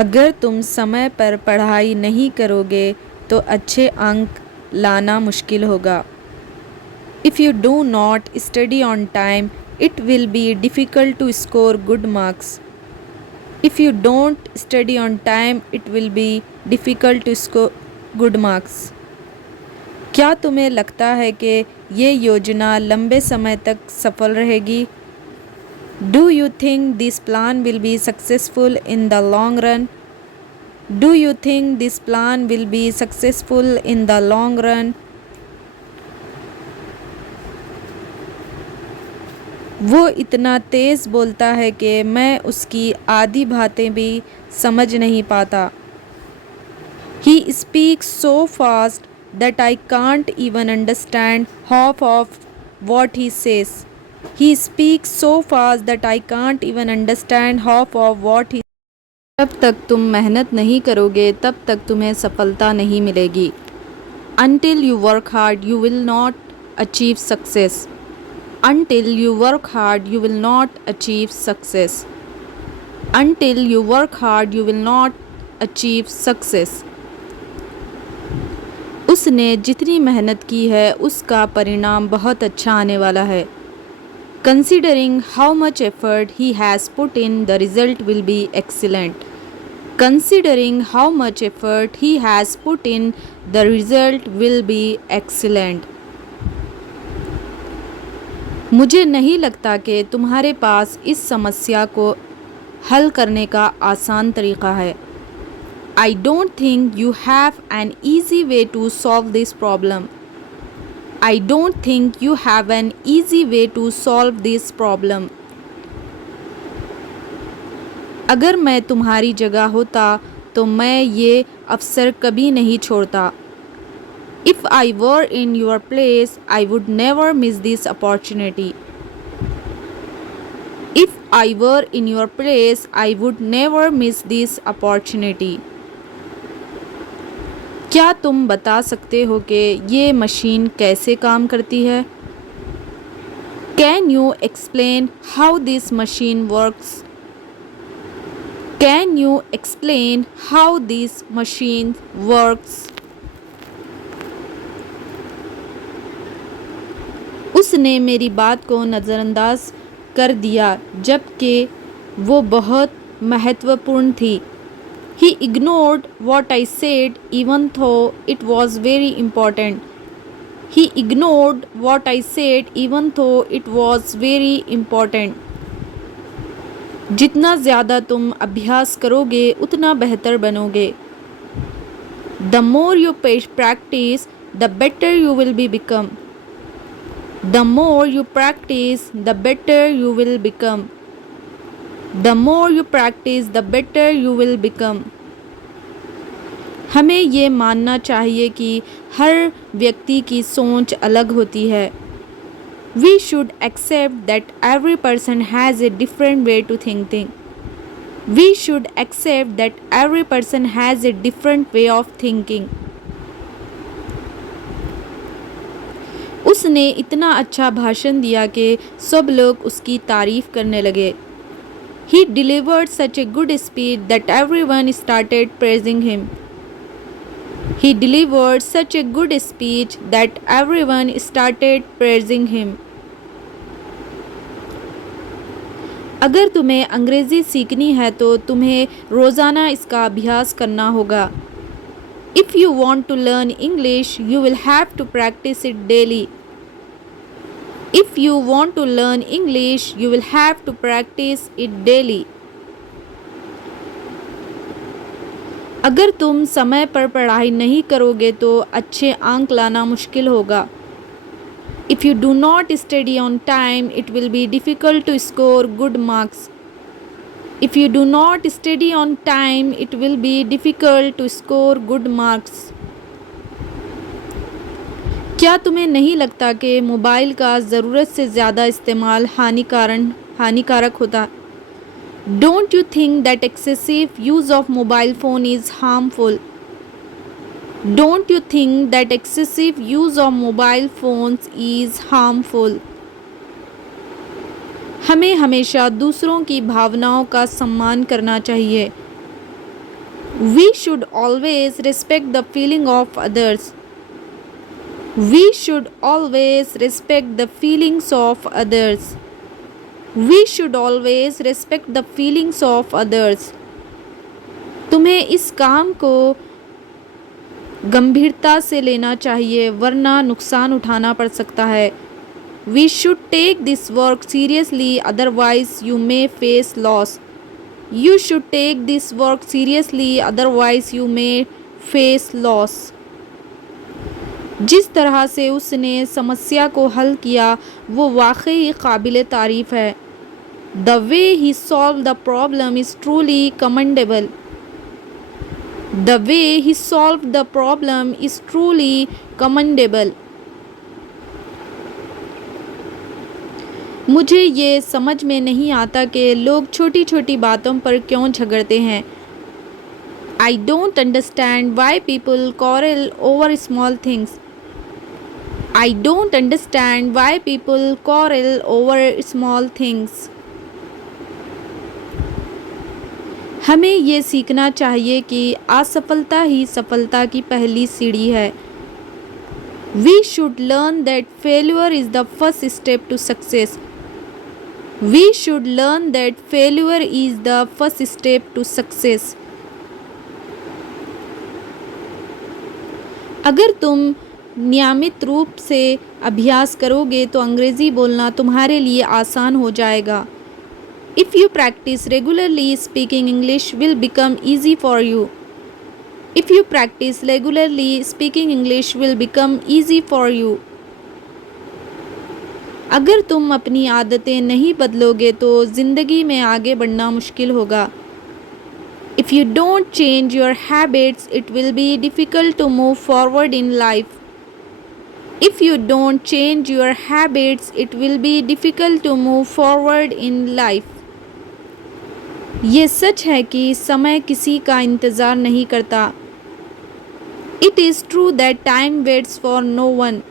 अगर तुम समय पर पढ़ाई नहीं करोगे तो अच्छे अंक लाना मुश्किल होगा। If you do not study on time, it will be difficult to score good marks. If you don't study on time, it will be difficult to score good marks. क्या तुम्हें लगता है कि ये योजना लंबे समय तक सफल रहेगी? Do you think this plan will be successful in the long run? Do you think this plan will be successful in the long run? वो इतना तेज़ बोलता है कि मैं उसकी आधी बातें भी समझ नहीं पाता। He speaks so fast that I can't even understand half of what he says. He speaks so fast that I can't even understand half of what he जब तक तुम मेहनत नहीं करोगे तब तक तुम्हें सफलता नहीं मिलेगी। Until you work hard, you will not achieve success. Until you work hard, you will not achieve success. Until you work hard, you will not achieve success. उसने जितनी मेहनत की है उसका परिणाम बहुत अच्छा आने वाला है। Considering how much effort he has put in, the result will be excellent. Considering how much effort he has put in, the result will be excellent. मुझे नहीं लगता कि तुम्हारे पास इस समस्या को हल करने का आसान तरीका है। I don't think you have an easy way to solve this problem. I don't think you have an easy way to solve this problem. अगर मैं तुम्हारी जगह होता तो मैं ये अवसर कभी नहीं छोड़ता। If I were in your place, I would never miss this opportunity. If I were in your place, I would never miss this opportunity. क्या तुम बता सकते हो कि ये मशीन कैसे काम करती है? Can you explain how this machine works? Can you explain how this machine works? उसने मेरी बात को नज़रअंदाज कर दिया जबकि वो बहुत महत्वपूर्ण थी। He ignored what I said even though it was very important. He ignored what I said even though it was very important. जितना ज़्यादा तुम अभ्यास करोगे उतना बेहतर बनोगे। The more you practice, the better you will become. The more you practice, the better you will become. The more you practice, the better you will become. हमें ये मानना चाहिए कि हर व्यक्ति की सोच अलग होती है। We should accept that every person has a different way to thinking. We should accept that every person has a different way of thinking. उसने इतना अच्छा भाषण दिया कि सब लोग उसकी तारीफ करने लगे। He delivered such a good speech that everyone started praising him. He delivered such a good speech that everyone started praising him. अगर तुम्हें अंग्रेज़ी सीखनी है तो तुम्हें रोज़ाना इसका अभ्यास करना होगा। If you want to learn English, you will have to practice it daily. If you want to learn English, you will have to practice it daily. अगर तुम समय पर पढ़ाई नहीं करोगे तो अच्छे अंक लाना मुश्किल होगा। If you do not study on time, it will be difficult to score good marks. If you do not study on time, it will be difficult to score good marks. क्या तुम्हें नहीं लगता कि मोबाइल का ज़रूरत से ज़्यादा इस्तेमाल हानिकारक होता? Don't you think that excessive use of mobile phone is harmful? Don't you think that excessive use of mobile phones is harmful? हमें हमेशा दूसरों की भावनाओं का सम्मान करना चाहिए। We should always respect the feeling of others. We should always respect the feelings of others. We should always respect the feelings of others. तुम्हें इस काम को गंभीरता से लेना चाहिए वरना नुकसान उठाना पड़ सकता है. We should take this work seriously, otherwise you may face loss. You should take this work seriously, otherwise you may face loss. जिस तरह से उसने समस्या को हल किया वो वाकई काबिल तारीफ है. The way he solved the problem is truly commendable. The way he solved the problem is truly commendable. मुझे ये समझ में नहीं आता कि लोग छोटी छोटी बातों पर क्यों झगड़ते हैं. I don't understand why people quarrel over small things. I don't understand why people quarrel over small things. हमें ये सीखना चाहिए कि असफलता ही सफलता की पहली सीढ़ी है. We should learn that failure is the first step to success. We should learn that failure is the first step to success. अगर तुम नियमित रूप से अभ्यास करोगे तो अंग्रेज़ी बोलना तुम्हारे लिए आसान हो जाएगा. If you practice regularly, speaking English will become easy for you. If you practice regularly, speaking English will become easy for you. अगर तुम अपनी आदतें नहीं बदलोगे तो ज़िंदगी में आगे बढ़ना मुश्किल होगा. If you don't change your habits, it will be difficult to move forward in life. If you don't change your habits, it will be difficult to move forward in life. ये सच है कि समय किसी का इंतज़ार नहीं करता. It is true that time waits for no one.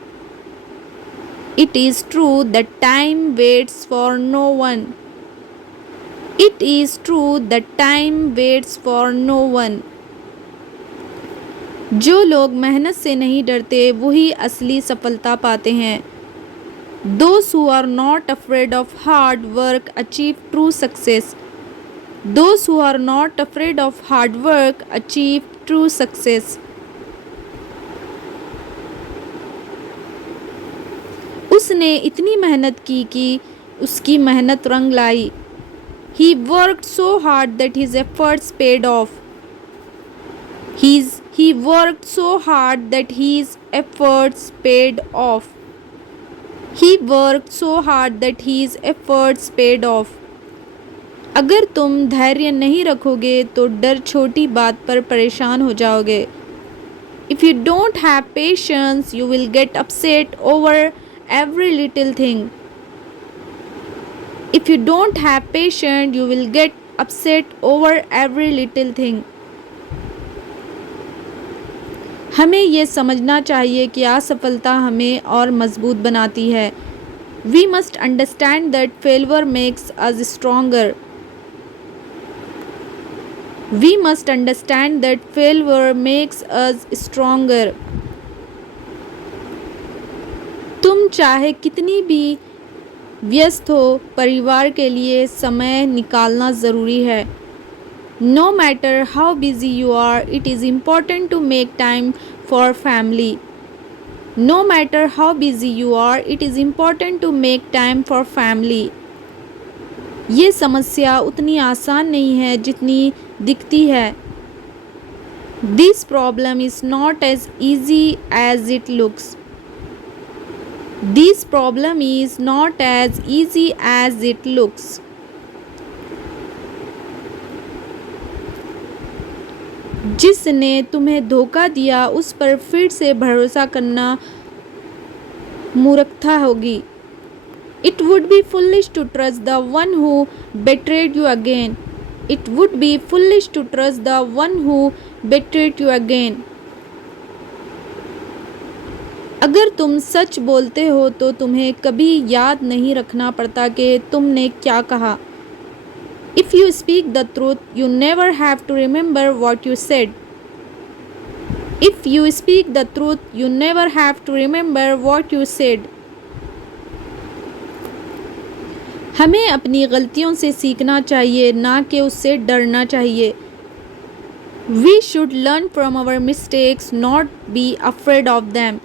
It is true that time waits for no one. It is true that time waits for no one. जो लोग मेहनत से नहीं डरते वही असली सफलता पाते हैं. Those who are not afraid of hard work achieve true success. Those who are not afraid of hard work achieve true success. उसने इतनी मेहनत की कि उसकी मेहनत रंग लाई. He worked so hard that his efforts paid off. He worked so hard that his efforts paid off. He worked so hard that his efforts paid off. अगर तुम धैर्य नहीं रखोगे तो डर छोटी बात पर परेशान हो जाओगे. If you don't have patience, you will get upset over every little thing. If you don't have patience, you will get upset over every little thing. हमें ये समझना चाहिए कि असफलता हमें और मजबूत बनाती है. We must understand that failure makes us stronger. We must understand that failure makes us stronger. तुम चाहे कितनी भी व्यस्त हो, परिवार के लिए समय निकालना ज़रूरी है. No matter how busy you are, it is important to make time for family. No matter how busy you are, it is important to make time for family. ये समस्या उतनी आसान नहीं है जितनी दिखती है. This problem is not as easy as it looks. This problem is not as easy as it looks. जिसने तुम्हें धोखा दिया उस पर फिर से भरोसा करना मूर्खता होगी. It would be foolish to trust the one who betrayed you again. It would be foolish to trust the one who betrayed you again. अगर तुम सच बोलते हो तो तुम्हें कभी याद नहीं रखना पड़ता कि तुमने क्या कहा. If you speak the truth, you never have to remember what you said. If you speak the truth, you never have to remember what you said. हमें अपनी गलतियों से सीखना चाहिए, ना कि उससे डरना चाहिए. We should learn from our mistakes, not be afraid of them.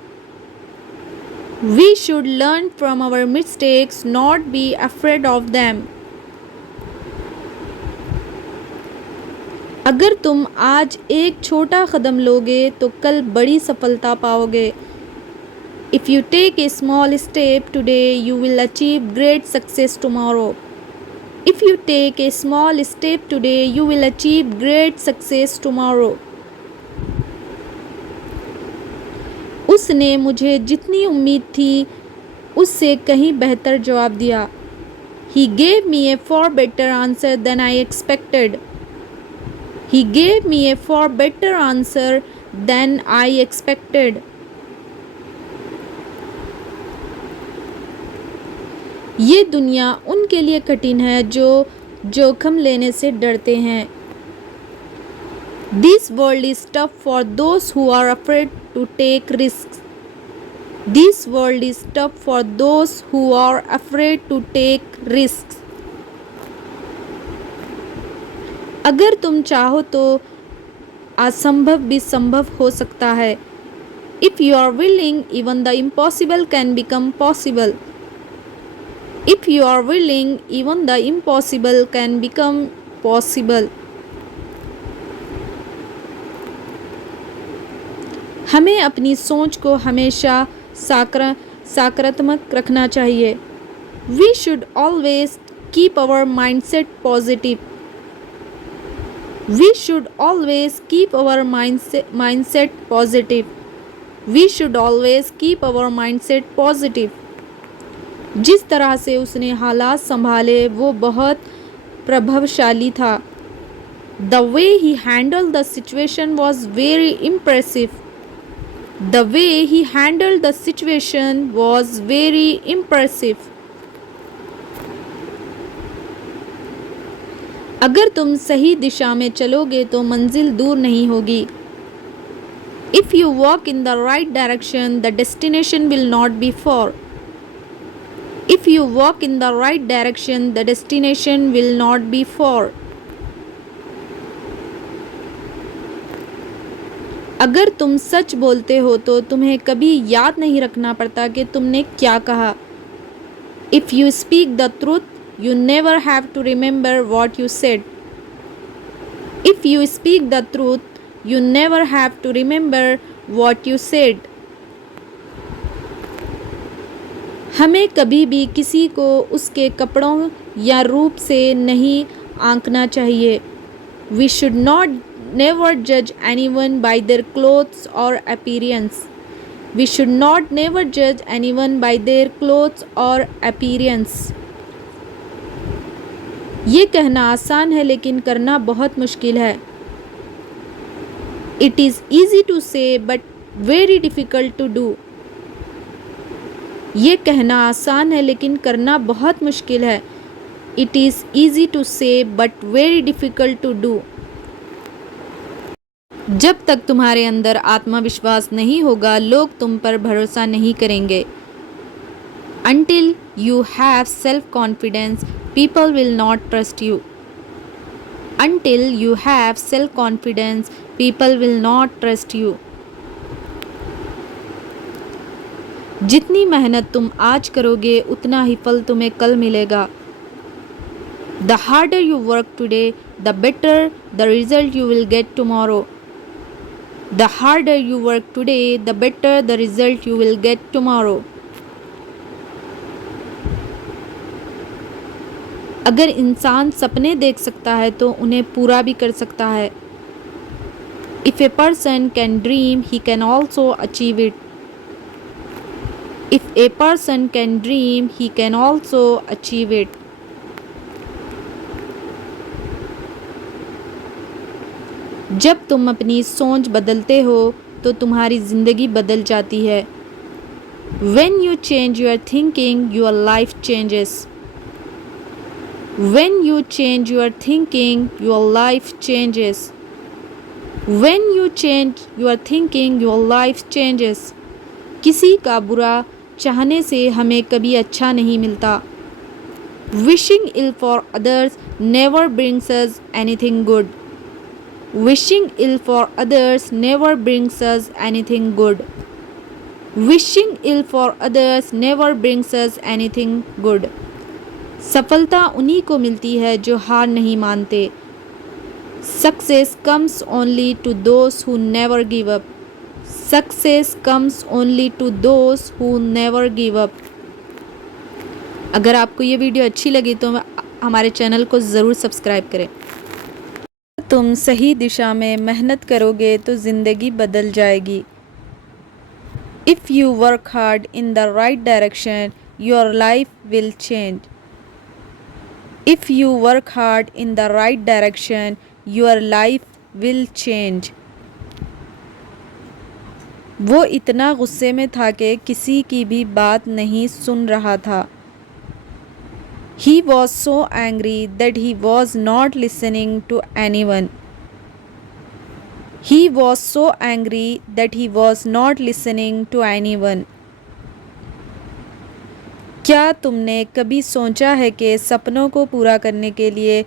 We should learn from our mistakes, not be afraid of them. अगर तुम आज एक छोटा कदम लोगे तो कल बड़ी सफलता पाओगे. If you take a small step today, you will achieve great success tomorrow. If you take a small step today, you will achieve great success tomorrow. उसने मुझे जितनी उम्मीद थी उससे कहीं बेहतर जवाब दिया. He gave me a far better answer than I expected. He gave me a far better answer than I expected. ये दुनिया उनके लिए कठिन है जो जोखिम लेने से डरते हैं. This world is tough for those who are afraid to take risks. This world is tough for those who are afraid to take risks. अगर तुम चाहो तो असंभव भी संभव हो सकता है. If you are willing, even the impossible can become possible. If you are willing, even the impossible can become possible. हमें अपनी सोच को हमेशा सकारात्मक रखना चाहिए. We should always keep our mindset positive. We should always keep our mindset positive. We should always keep our mindset positive. जिस तरह से उसने हालात संभाले वो बहुत प्रभावशाली था. The way he handled the situation was very impressive. The way he handled the situation was very impressive. अगर तुम सही दिशा में चलोगे तो मंजिल दूर नहीं होगी. If you walk in the right direction, the destination will not be far. If you walk in the right direction, the destination will not be far. अगर तुम सच बोलते हो तो तुम्हें कभी याद नहीं रखना पड़ता कि तुमने क्या कहा. If you speak the truth, you never have to remember what you said. If you speak the truth, you never have to remember what you said. हमें कभी भी किसी को उसके कपड़ों या रूप से नहीं आंकना चाहिए. We should never judge anyone by their clothes or appearance. We should never judge anyone by their clothes or appearance. ये कहना आसान है लेकिन करना बहुत मुश्किल है. It is easy to say but very difficult to do. ये कहना आसान है लेकिन करना बहुत मुश्किल है. It is easy to say but very difficult to do. जब तक तुम्हारे अंदर आत्मविश्वास नहीं होगा लोग तुम पर भरोसा नहीं करेंगे. Until you have self-confidence, people will not trust you. Until you have self-confidence, people will not trust you. जितनी मेहनत तुम आज करोगे उतना ही फल तुम्हें कल मिलेगा. The harder you work today, the better the result you will get tomorrow. The harder you work today, the better the result you will get tomorrow. अगर इंसान सपने देख सकता है तो उन्हें पूरा भी कर सकता है. If a person can dream, he can also achieve it. If a person can dream, he can also achieve it. जब तुम अपनी सोच बदलते हो तो तुम्हारी ज़िंदगी बदल जाती है. When you change your thinking, your life changes. When you change your thinking, your life changes. When you change your thinking, your life changes. किसी का बुरा चाहने से हमें कभी अच्छा नहीं मिलता. Wishing ill for others never brings us anything good. Wishing ill for others never brings us anything good. Wishing ill for others never brings us anything good. सफलता उन्हीं को मिलती है जो हार नहीं मानते. Success comes only to those who never give up. Success comes only to those who never give up. अगर आपको ये वीडियो अच्छी लगी तो हमारे चैनल को ज़रूर सब्सक्राइब करें. तुम सही दिशा में मेहनत करोगे तो ज़िंदगी बदल जाएगी. If you work hard in the right direction, your life will change. If you work hard in the right direction, your life will change. वो इतना गुस्से में था कि किसी की भी बात नहीं सुन रहा था. He was so angry that he was not listening to anyone. He was so angry that he was not listening to anyone. क्या तुमने कभी सोचा है कि सपनों को पूरा करने के लिए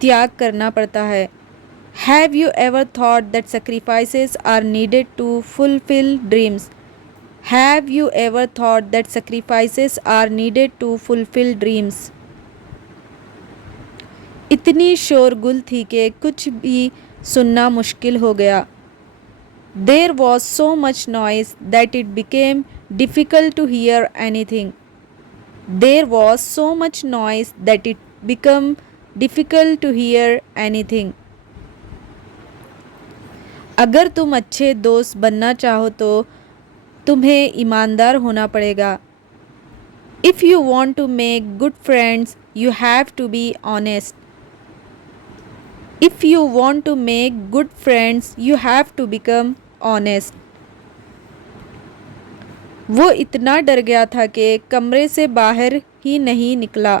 त्याग करना पड़ता है? Have you ever thought that sacrifices are needed to fulfill dreams? Have you ever thought that sacrifices are needed to fulfill dreams? इतनी शोरगुल थी कि कुछ भी सुनना मुश्किल हो गया. There was so much noise that it became difficult to hear anything. There was so much noise that it became difficult to hear anything. अगर तुम अच्छे दोस्त बनना चाहो तो तुम्हें ईमानदार होना पड़ेगा. If you want to make good friends, you have to be honest. If you want to make good friends, you have to become honest. वो इतना डर गया था कि कमरे से बाहर ही नहीं निकला.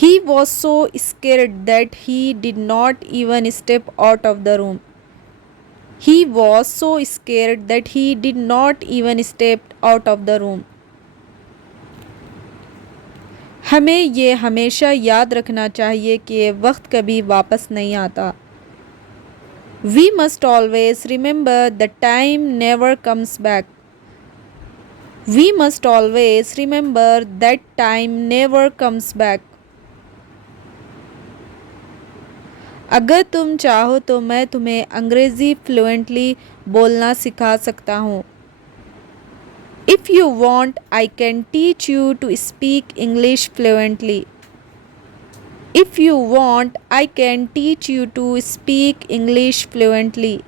He was so scared that he did not even step out of the room. He was so scared that he did not even step out of the room. हमें ये हमेशा याद रखना चाहिए कि वक्त कभी वापस नहीं आता. We must always remember that time never comes back. We must always remember that time never comes back. अगर तुम चाहो तो मैं तुम्हें अंग्रेज़ी फ्लुएंटली बोलना सिखा सकता हूँ. If you want, I can teach you to speak English fluently. If you want, I can teach you to speak English fluently.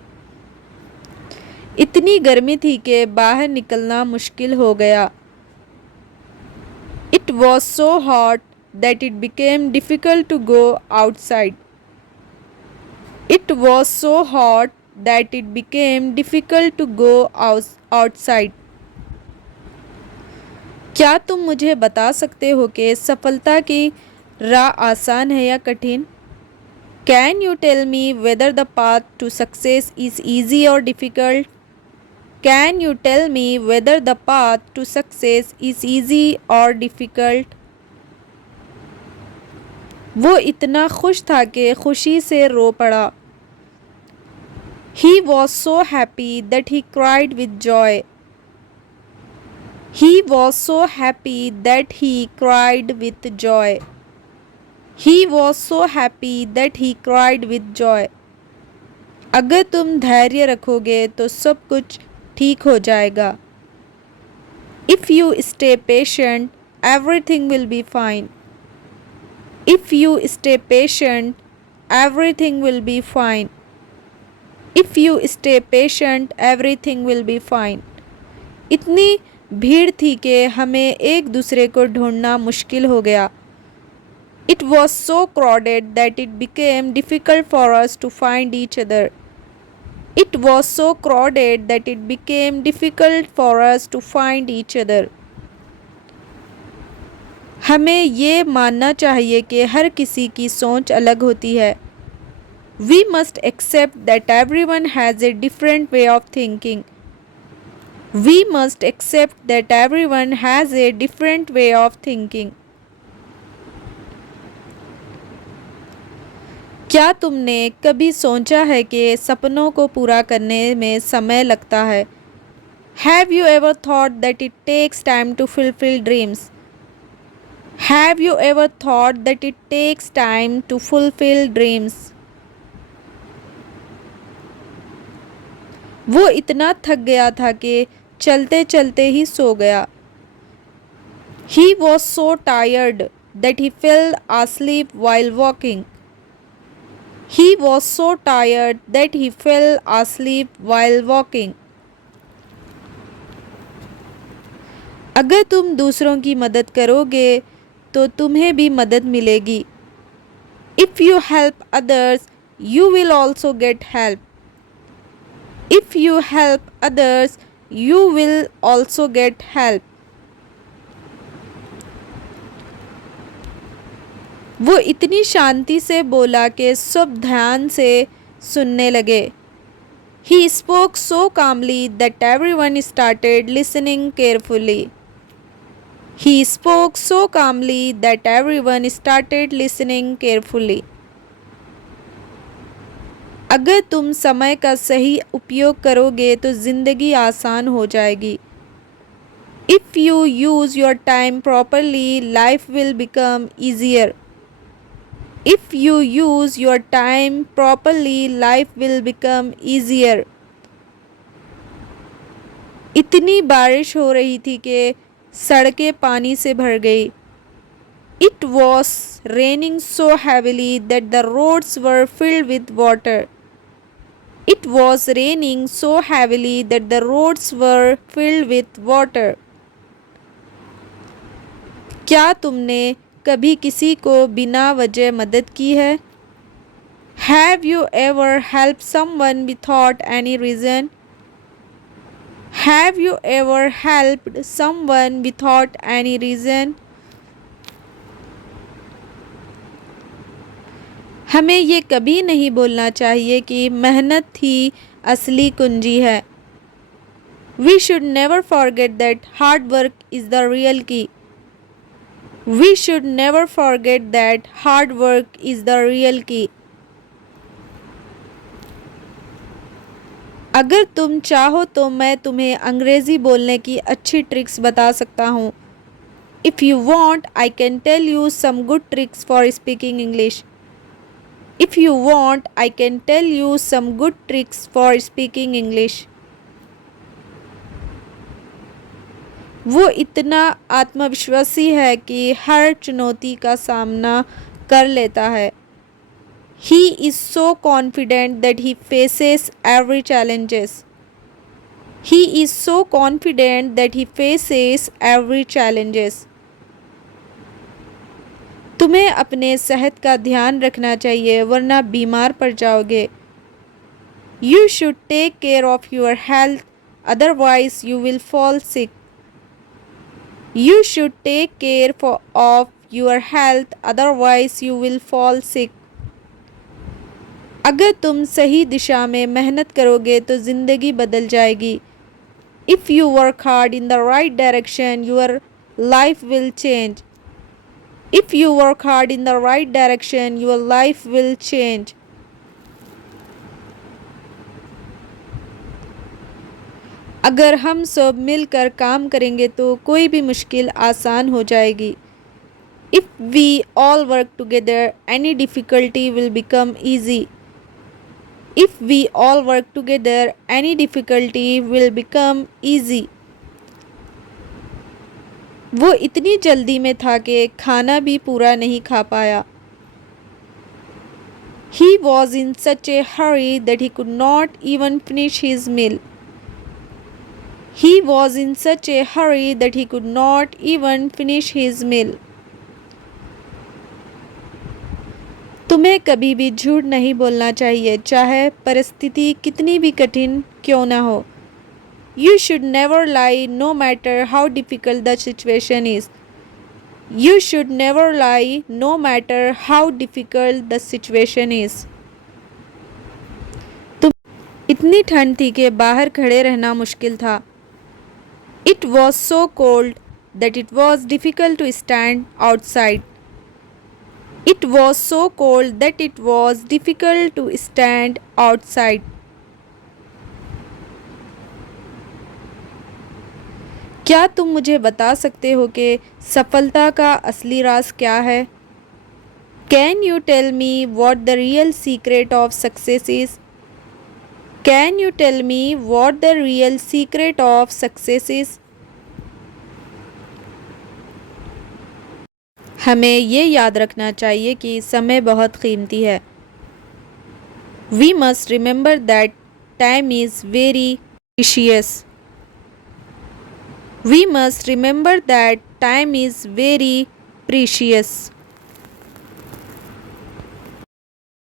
इतनी गर्मी थी कि बाहर निकलना मुश्किल हो गया. It was so hot that it became difficult to go outside. It was so hot that it became difficult to go outside. क्या तुम मुझे बता सकते हो कि सफलता की राह आसान है या कठिन? Can you tell me whether the path to success is easy or difficult? Can you tell me whether the path to success is easy or difficult? वो इतना खुश था कि खुशी से रो पड़ा. He was so happy that he cried with joy. He was so happy that he cried with joy. He was so happy that he cried with joy. अगर तुम धैर्य रखोगे तो सब कुछ ठीक हो जाएगा. If you stay patient, everything will be fine. If you stay patient, everything will be fine. If you stay patient, everything will be fine. इतनी भीड़ थी कि हमें एक दूसरे को ढूंढना मुश्किल हो गया. It was so crowded that it became difficult for us to find each other. It was so crowded that it became difficult for us to find each other. हमें ये मानना चाहिए कि हर किसी की सोच अलग होती है। We must accept that everyone has a different way of thinking. We must accept that everyone has a different way of thinking. क्या तुमने कभी सोचा है कि सपनों को पूरा करने में समय लगता है? Have you ever thought that it takes time to fulfill dreams? Have you ever thought that it takes time to fulfill dreams? वो इतना थक गया था कि चलते चलते ही सो गया। He was so tired that he fell asleep while walking. He was so tired that he fell asleep while walking. अगर तुम दूसरों की मदद करोगे तो तुम्हें भी मदद मिलेगी। If you help others, you will also get help. If you help others, you will also get help. वो इतनी शांति से बोला कि सब ध्यान से सुनने लगे। He spoke so calmly that everyone started listening carefully. He spoke so calmly that everyone started listening carefully. अगर तुम समय का सही उपयोग करोगे तो ज़िंदगी आसान हो जाएगी। If you use your time properly, life will become easier. If you use your time properly, life will become easier. इतनी बारिश हो रही थी कि सड़कें पानी से भर गई। It was raining so heavily that the roads were filled with water. It was raining so heavily that the roads were filled with water. क्या तुमने कभी किसी को बिना वजह मदद की है? Have you ever helped someone without any reason? Have you ever helped someone without any reason? हमें ये कभी नहीं बोलना चाहिए कि मेहनत ही असली कुंजी है। We should never forget that hard work is the real key. We should never forget that hard work is the real key. अगर तुम चाहो तो मैं तुम्हें अंग्रेज़ी बोलने की अच्छी ट्रिक्स बता सकता हूँ। If you want, I can tell you some good tricks for speaking English. If you want, I can tell you some good tricks for speaking English. वो इतना आत्मविश्वासी है कि हर चुनौती का सामना कर लेता है। He is so confident that he faces every challenges. He is so confident that he faces every challenges. तुम्हें अपने सेहत का ध्यान रखना चाहिए वरना बीमार पड़ जाओगे। You should take care of your health, otherwise you will fall sick. You should take care of your health, otherwise you will fall sick. अगर तुम सही दिशा में मेहनत करोगे तो ज़िंदगी बदल जाएगी। If you work hard in the right direction, your life will change. If you work hard in the right direction, your life will change. अगर हम सब मिलकर काम करेंगे तो कोई भी मुश्किल आसान हो जाएगी। If we all work together, any difficulty will become easy. If we all work together, any difficulty will become easy. वो इतनी जल्दी में था कि खाना भी पूरा नहीं खा पाया। He was in such a hurry that he could not even finish his meal. He was in such a hurry that he could not even finish his meal. तुम्हें कभी भी झूठ नहीं बोलना चाहिए, चाहे परिस्थिति कितनी भी कठिन क्यों ना हो। You should never lie, no matter how difficult the situation is. You should never lie, no matter how difficult the situation is. तुम इतनी ठंड थी कि बाहर खड़े रहना मुश्किल था. It was so cold that it was difficult to stand outside. It was so cold that it was difficult to stand outside. क्या तुम मुझे बता सकते हो कि सफलता का असली राज क्या है? Can you tell me what the real secret of success is? Can you tell me what the real secret of success is? हमें ये याद रखना चाहिए कि समय बहुत कीमती है. We must remember that time is very precious. We must remember that time is very precious.